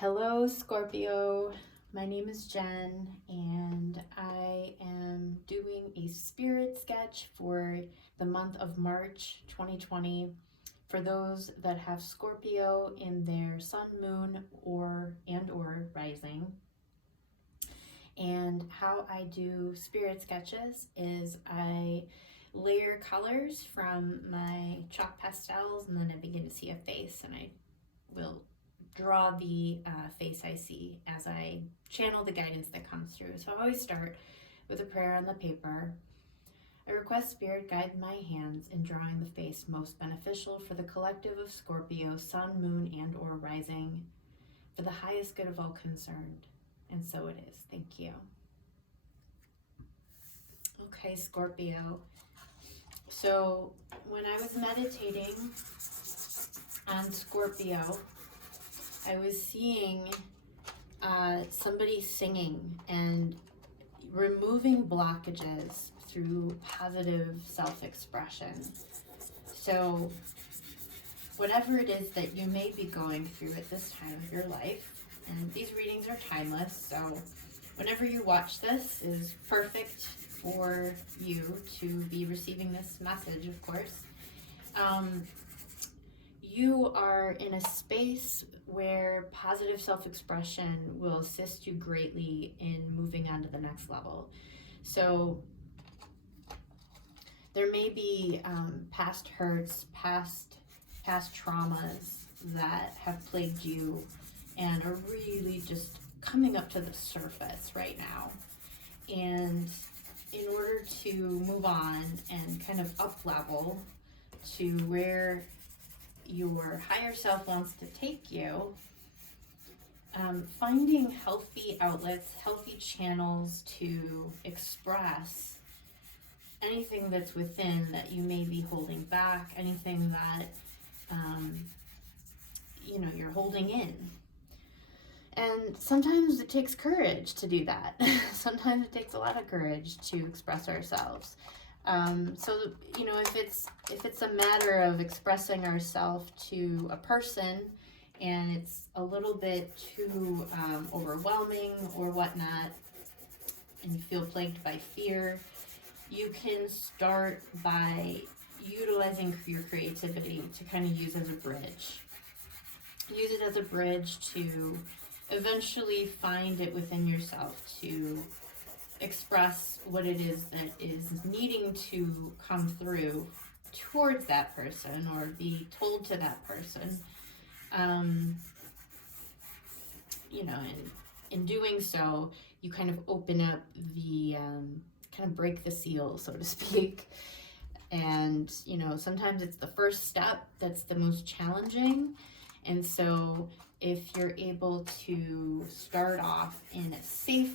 Hello, Scorpio. My name is Jen, and I am doing a spirit sketch for the month of March 2020 for those that have Scorpio in their sun, moon, or rising. And how I do spirit sketches is I layer colors from my chalk pastels, and then I begin to see a face, and I will draw the face I see as I channel the guidance that comes through. So I always start with a prayer on the paper. I request Spirit guide my hands in drawing the face most beneficial for the collective of Scorpio, sun, moon, and or rising, for the highest good of all concerned. And so it is. Thank you. Okay, Scorpio. So when I was meditating on Scorpio, I was seeing somebody singing and removing blockages through positive self-expression. So whatever it is that you may be going through at this time of your life, and these readings are timeless, so whenever you watch this is perfect for you to be receiving this message, of course. You are in a space where positive self-expression will assist you greatly in moving on to the next level. So there may be past hurts, past traumas that have plagued you and are really just coming up to the surface right now. And in order to move on and kind of up level to where your higher self wants to take you, finding healthy outlets, healthy channels to express anything that's within that you may be holding back, anything that you're holding in. And sometimes it takes courage to do that. Sometimes it takes a lot of courage to express ourselves. So if it's a matter of expressing ourselves to a person and it's a little bit too overwhelming or whatnot, and you feel plagued by fear, you can start by utilizing your creativity to kind of use as a bridge. Use it as a bridge to eventually find it within yourself to express what it is that is needing to come through towards that person or be told to that person. In doing so, you kind of open up the, kind of break the seal, so to speak. And, sometimes it's the first step that's the most challenging. And so if you're able to start off in a safe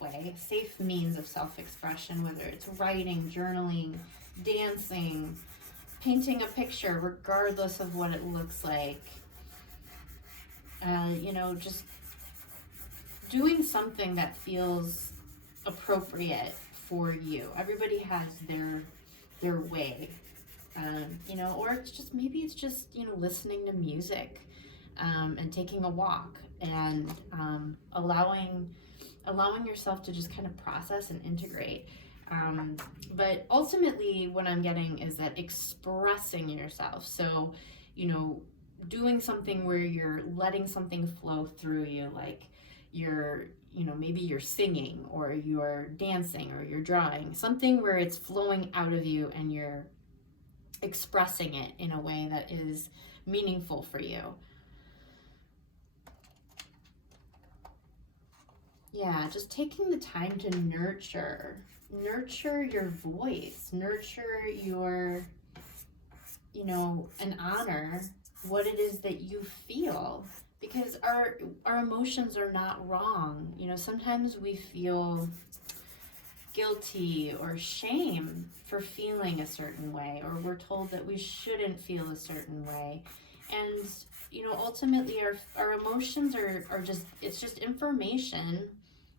way, safe means of self-expression, whether it's writing, journaling, dancing, painting a picture, regardless of what it looks like, just doing something that feels appropriate for you. Everybody has their way, or it's just listening to music, and taking a walk, and allowing yourself to just kind of process and integrate. But ultimately what I'm getting is that expressing yourself. So, doing something where you're letting something flow through you, like maybe you're singing or you're dancing or you're drawing, something where it's flowing out of you and you're expressing it in a way that is meaningful for you. Yeah, just taking the time to nurture your voice, nurture your, and honor what it is that you feel, because our emotions are not wrong. Sometimes we feel guilty or shame for feeling a certain way, or we're told that we shouldn't feel a certain way. And, ultimately our emotions are just information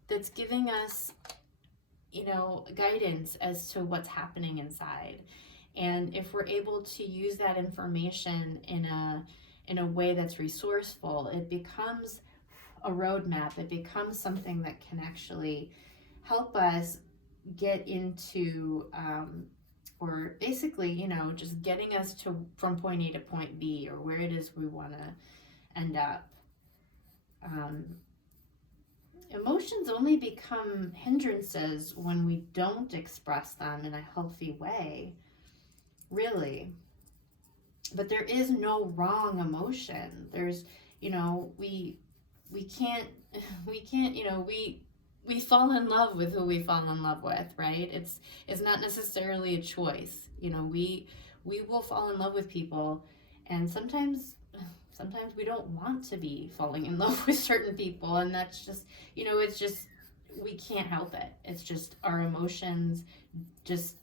that's giving us, guidance as to what's happening inside. And if we're able to use that information in a in a way that's resourceful, it becomes a roadmap. It becomes something that can actually help us get into, or basically, you know, just getting us to from point A to point B, or where it is we want to end up. Emotions only become hindrances when we don't express them in a healthy way, really. But there is no wrong emotion. There's, you know, we can't, you know, we fall in love with who we fall in love with, right? It's not necessarily a choice. You know, we will fall in love with people, and sometimes we don't want to be falling in love with certain people, and that's just, you know, it's just, we can't help it. It's just our emotions just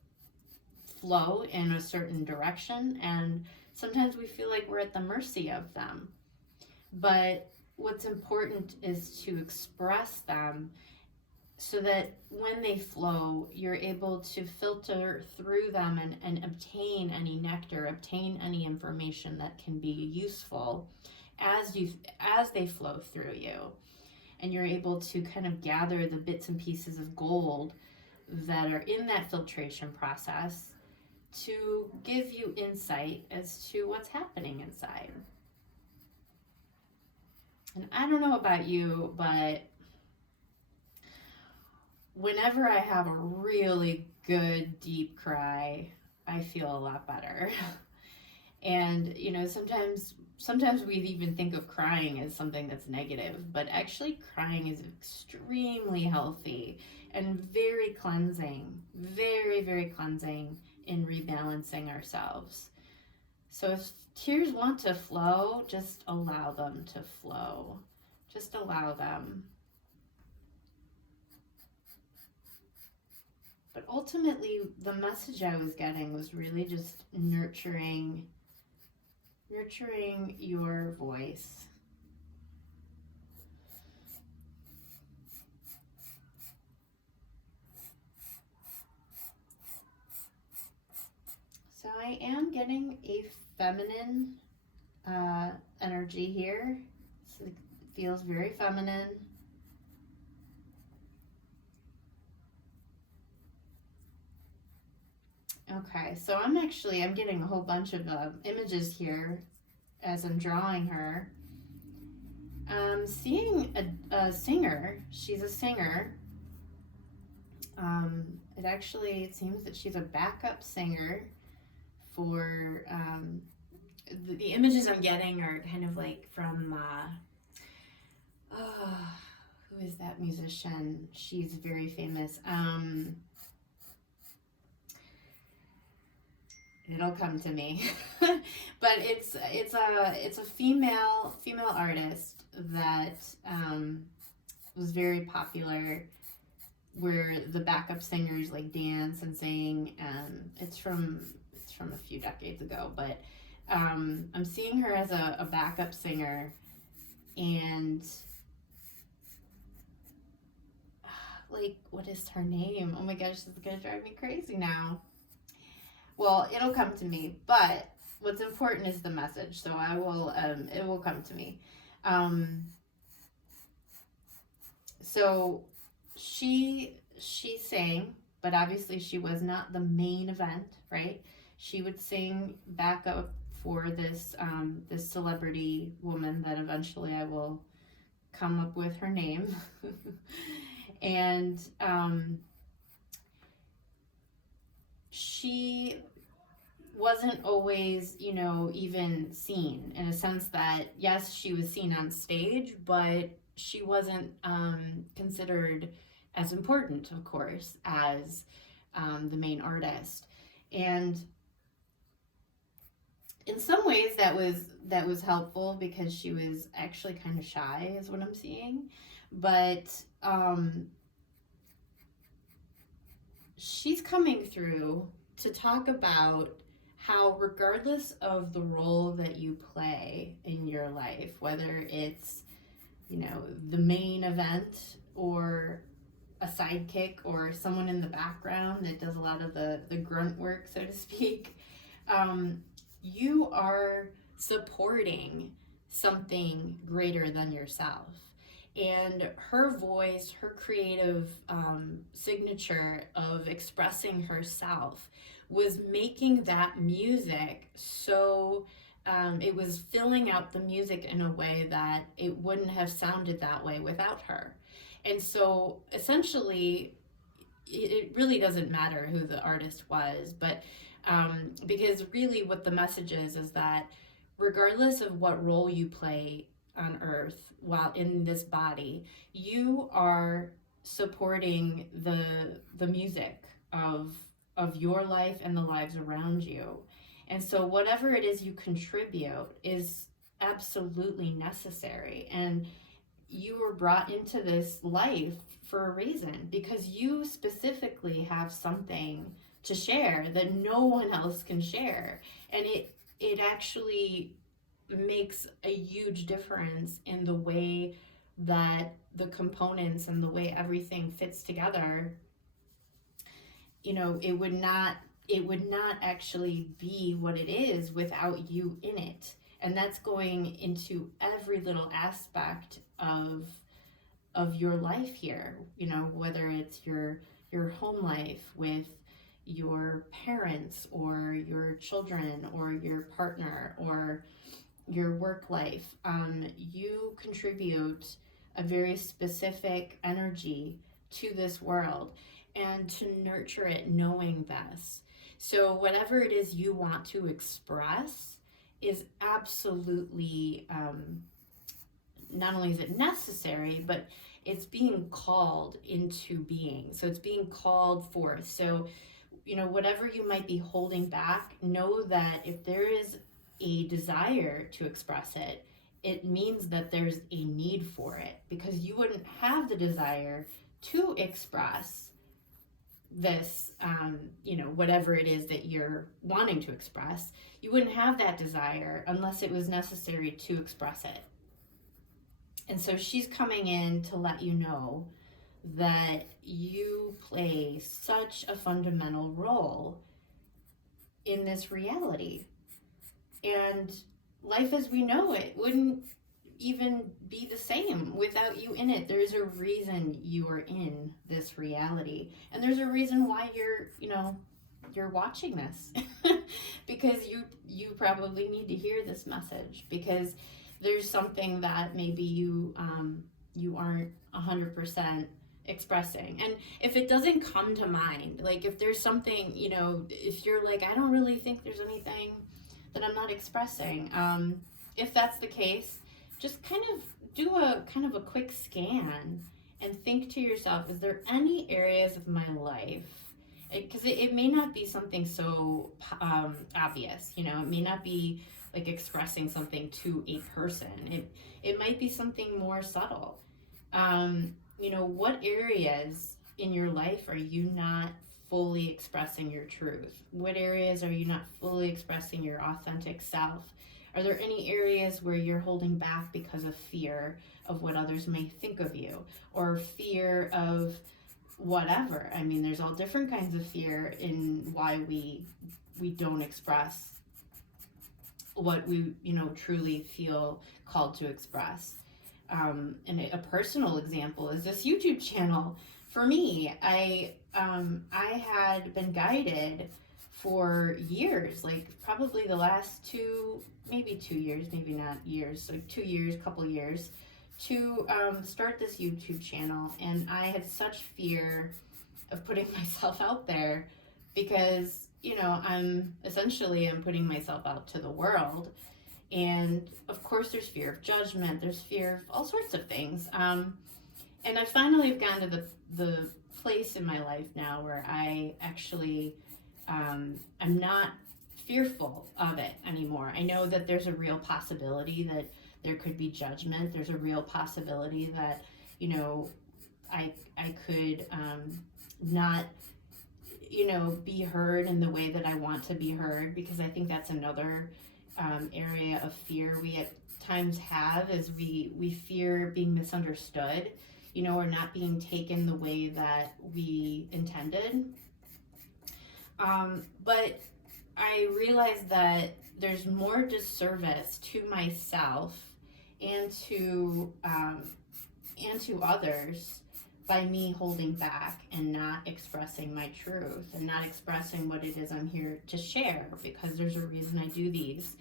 flow in a certain direction, and sometimes we feel like we're at the mercy of them. But what's important is to express them so that when they flow, you're able to filter through them and obtain any nectar, obtain any information that can be useful as they flow through you. And you're able to kind of gather the bits and pieces of gold that are in that filtration process to give you insight as to what's happening inside. And I don't know about you, but whenever I have a really good deep cry, I feel a lot better. And, you know, sometimes we even think of crying as something that's negative, but actually crying is extremely healthy and very cleansing, very, very cleansing in rebalancing ourselves. So if tears want to flow, just allow them to flow. Just allow them. But ultimately, the message I was getting was really just nurturing your voice. So I am getting a feminine energy here. So it feels very feminine. Okay, so I'm getting a whole bunch of images here as I'm drawing her. I'm seeing a singer. She's a singer. It seems that she's a backup singer for, the images I'm getting are kind of like from, who is that musician? She's very famous. It'll come to me. But it's a female artist that was very popular, where the backup singers like dance and sing. It's from a few decades ago, but I'm seeing her as a backup singer, and like, what is her name? Oh my gosh, this is gonna drive me crazy now. Well, it'll come to me, but what's important is the message, so it will come to me. So she sang, but obviously she was not the main event, right? She would sing backup for this celebrity woman that eventually I will come up with her name. And she wasn't always, you know, even seen, in a sense that, yes, she was seen on stage, but she wasn't considered as important, of course, as the main artist. And in some ways that was helpful, because she was actually kind of shy, is what I'm seeing. But she's coming through to talk about how, regardless of the role that you play in your life, whether it's, you know, the main event or a sidekick or someone in the background that does a lot of the grunt work, so to speak, you are supporting something greater than yourself. And her voice, her creative signature of expressing herself was making that music so it was filling out the music in a way that it wouldn't have sounded that way without her. And so essentially, it really doesn't matter who the artist was, but because really what the message is that regardless of what role you play on earth while in this body, you are supporting the music of your life and the lives around you. And so whatever it is you contribute is absolutely necessary. And you were brought into this life for a reason, because you specifically have something to share that no one else can share. And it actually makes a huge difference in the way that the components and the way everything fits together. You know, it would not actually be what it is without you in it. And that's going into every little aspect of your life here, you know, whether it's your home life with your parents or your children or your partner or your work life. You contribute a very specific energy to this world, and to nurture it knowing this. So whatever it is you want to express is absolutely not only is it necessary, but it's being called into being. So it's being called forth. So, you know, whatever you might be holding back, know that if there is a desire to express it, it means that there's a need for it, because you wouldn't have the desire to express this, you know, whatever it is that you're wanting to express. You wouldn't have that desire unless it was necessary to express it. And so she's coming in to let you know that you play such a fundamental role in this reality. And life as we know it wouldn't even be the same without you in it. There's a reason you are in this reality. And there's a reason why you're watching this. Because you probably need to hear this message, because there's something that maybe you aren't 100% expressing. And if it doesn't come to mind, like if there's something, you know, if you're like, I don't really think there's anything that I'm not expressing, if that's the case, just kind of do a quick scan and think to yourself, is there any areas of my life, because it may not be something so obvious, you know, it may not be like expressing something to a person. It might be something more subtle. You know, what areas in your life are you not fully expressing your truth? What areas are you not fully expressing your authentic self? Are there any areas where you're holding back because of fear of what others may think of you, or fear of whatever? I mean, there's all different kinds of fear in why we don't express what we, you know, truly feel called to express. And a personal example is this YouTube channel. For me, I had been guided for years, like probably the last 2 years, maybe not years, like 2 years, couple years, to start this YouTube channel. And I had such fear of putting myself out there, because, you know, I'm putting myself out to the world. And of course there's fear of judgment, there's fear of all sorts of things. And I finally have gotten to the place in my life now where I actually, I'm not fearful of it anymore. I know that there's a real possibility that there could be judgment. There's a real possibility that, you know, I could not, you know, be heard in the way that I want to be heard, because I think that's another area of fear we at times have, is we fear being misunderstood, you know, or not being taken the way that we intended. But I realized that there's more disservice to myself and to others by me holding back and not expressing my truth and not expressing what it is I'm here to share, because there's a reason I do these.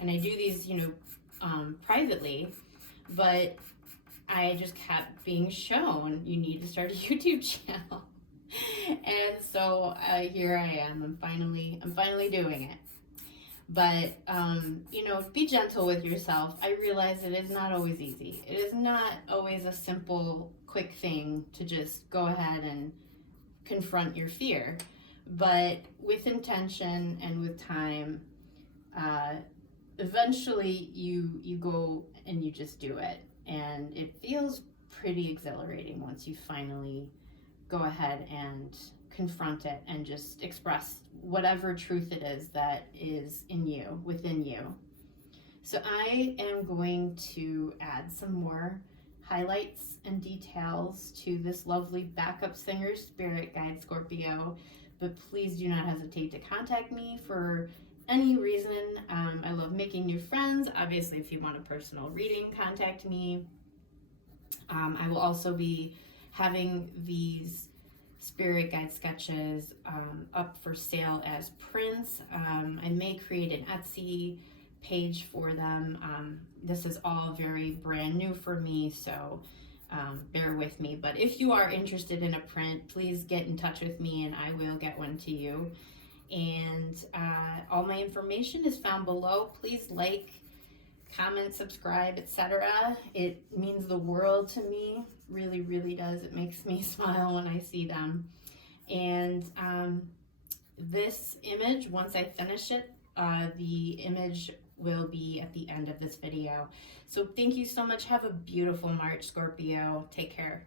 And I do these, privately, but I just kept being shown, you need to start a YouTube channel. And so here I am. I'm finally doing it. But, be gentle with yourself. I realize it is not always easy. It is not always a simple, quick thing to just go ahead and confront your fear. But with intention and with time, eventually you go and you just do it. And it feels pretty exhilarating once you finally go ahead and confront it and just express whatever truth it is that is in you, within you. So I am going to add some more highlights and details to this lovely backup singer spirit guide, Scorpio, but please do not hesitate to contact me for any reason. I love making new friends. Obviously, if you want a personal reading, contact me. I will also be having these spirit guide sketches up for sale as prints. I may create an Etsy page for them. This is all very brand new for me, so bear with me. But if you are interested in a print, please get in touch with me and I will get one to you. And all my information is found below. Please like, comment, subscribe, etc. It means the world to me. Really, really does. It makes me smile when I see them. And this image, once I finish it, the image will be at the end of this video. So thank you so much. Have a beautiful March, Scorpio. Take care.